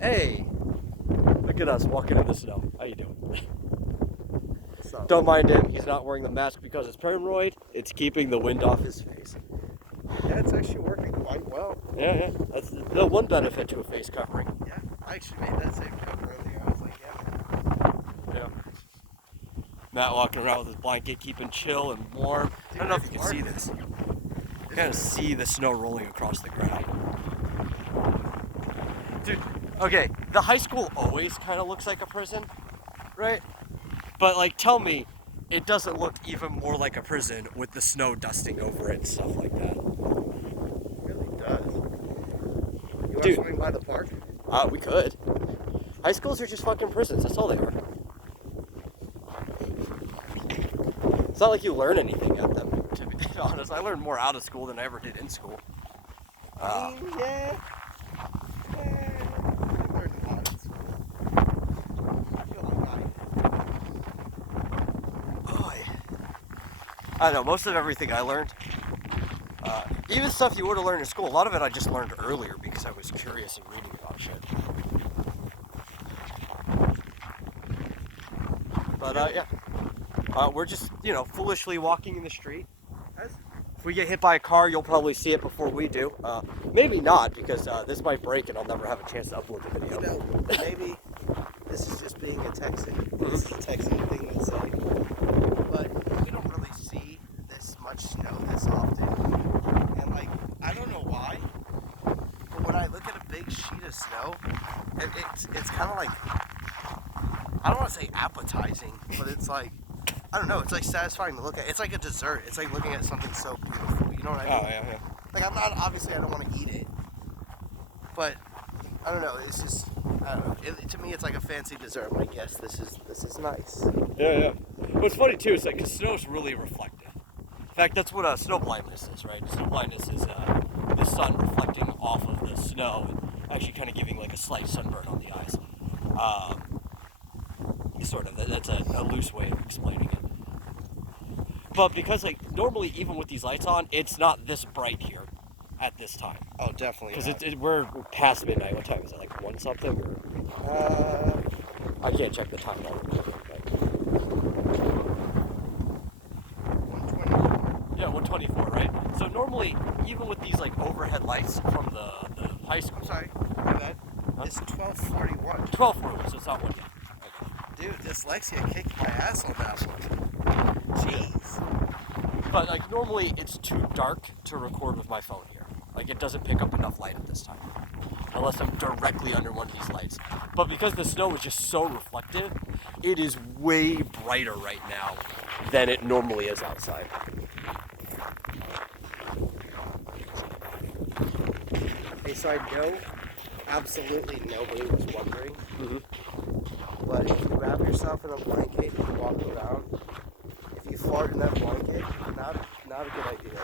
Hey, look at us walking in the snow. How you doing? So, Don't mind him. He's not wearing the mask because it's paranoid. It's keeping the wind off his face. yeah, it's actually working quite well. Yeah. That's the one benefit to a face covering. Yeah, I actually made that same joke earlier. I was like, yeah. Yeah. Matt walking around with his blanket, keeping chill and warm. I don't know if you can see this. You kind of see the snow rolling across the ground. Dude, okay, the high school always kind of looks like a prison, right? But like, tell me, it doesn't look even more like a prison with the snow dusting over it and stuff like that. It really does. You want Dude. something by the park? We could. High schools are just fucking prisons. That's all they are. It's not like you learn anything at them, to be honest. I learned more out of school than I ever did in school. Yeah. I learned a lot in school. I feel like I don't know, most of everything I learned, even stuff you would have learned in school, a lot of it I just learned earlier because I was curious and reading about shit. But yeah, we're just, foolishly walking in the street. If we get hit by a car, you'll probably see it before we do. Maybe not, because this might break and I'll never have a chance to upload the video. maybe this is just being a texting. This is a texting thing to say. But we don't really see this much snow this often. And like, I don't know why, but when I look at a big sheet of snow, it's kind of like, I don't want to say appetizing, but it's like, I don't know, it's like satisfying to look at. It's like a dessert. It's like looking at something so beautiful. You know what I mean? Oh, yeah. Like, obviously I don't want to eat it, but I don't know, it's just, I don't know. To me, it's like a fancy dessert. I'm like, yes, this is nice. Yeah. What's funny too is like, cause snow's really reflective. In fact, that's what snow blindness is, right? Snow blindness is the sun reflecting off of the snow and actually kind of giving like a slight sunburn on the eyes. Sort of. That's a loose way of explaining it. But because like normally even with these lights on, it's not this bright here at this time. Oh, definitely. Because we're past midnight. What time is it? Like 1 something? Or I can't check the time. 120. Yeah, 124, right? So normally, even with these like overhead lights from the high school. I'm sorry, my bad. Huh? It's 12:41. 12:41, so it's not 1 yet. Dude, dyslexia kicked my ass on that one. Jeez. But like normally it's too dark to record with my phone here. Like it doesn't pick up enough light at this time. Unless I'm directly under one of these lights. But because the snow is just so reflective, it is way brighter right now than it normally is outside. Hey, so I know absolutely nobody was wondering, but if you wrap yourself in a blanket and you walk around, if you fart in that blanket, not a good idea.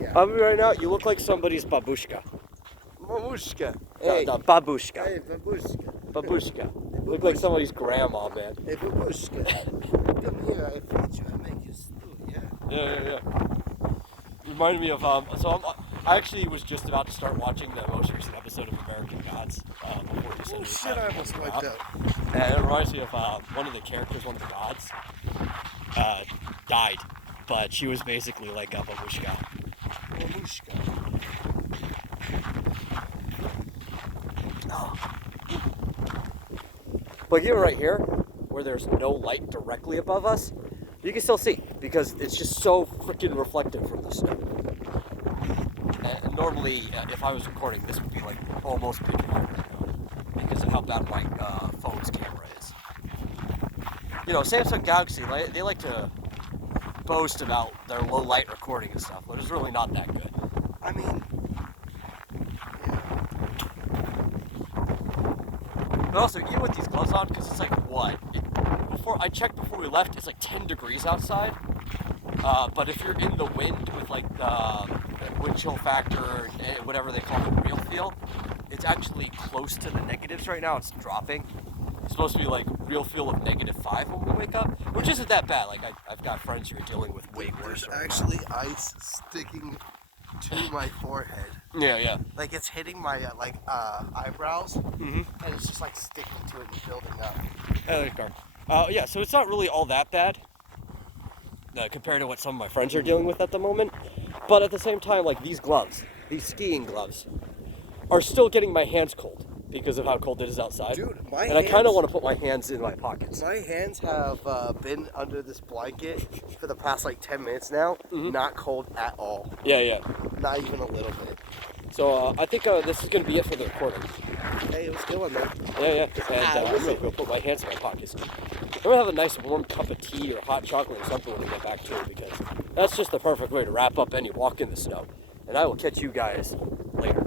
Yeah. Right now, you look like somebody's babushka. Mamushka. Hey. The babushka. Hey, babushka. Babushka. You look like somebody's grandma, man. Hey, babushka. Come here, I feed you, I make you stew, yeah. Yeah. Reminded me of, I actually was just about to start watching the most recent episode of American Gods before you said Oh it. shit, I almost wiped out. And it reminds me of one of the characters, one of the gods, died, but she was basically like a babushka. Mamushka. But even right here, where there's no light directly above us, you can still see because it's just so freaking reflective from the snow. And normally, if I was recording, this would be like almost pitch black right now because of how bad my phone's camera is. You know, Samsung Galaxy, they like to boast about their low light recording and stuff, but it's really not that good. I mean, But also, even with these gloves on, because it's like what? I checked before we left, it's like 10 degrees outside. But if you're in the wind with like the wind chill factor, whatever they call it, real feel, it's actually close to the negatives right now. It's dropping. It's supposed to be like real feel of -5 when we wake up, which isn't that bad. Like I've got friends who are dealing with way worse. there's actually ice sticking to my forehead. Yeah, yeah. Like it's hitting my eyebrows, Mm-hmm. and it's just like sticking to it and building up. There's car. Yeah, so it's not really all that bad compared to what some of my friends are dealing with at the moment. But at the same time, like these gloves, these skiing gloves, are still getting my hands cold because of how cold it is outside. Dude, my and I kind of hands- want to put my hands in my pockets. My hands have been under this blanket for the past like 10 minutes now. Mhm. Not cold at all. Yeah, yeah. Not even a little bit. So I think this is going to be it for the recording. Hey, it was good one, man. Yeah, yeah. And I'm listen. going to go put my hands in my pockets. I'm going to have a nice warm cup of tea or hot chocolate or something when we get back too, because that's just the perfect way to wrap up any walk in the snow. And I will catch you guys later.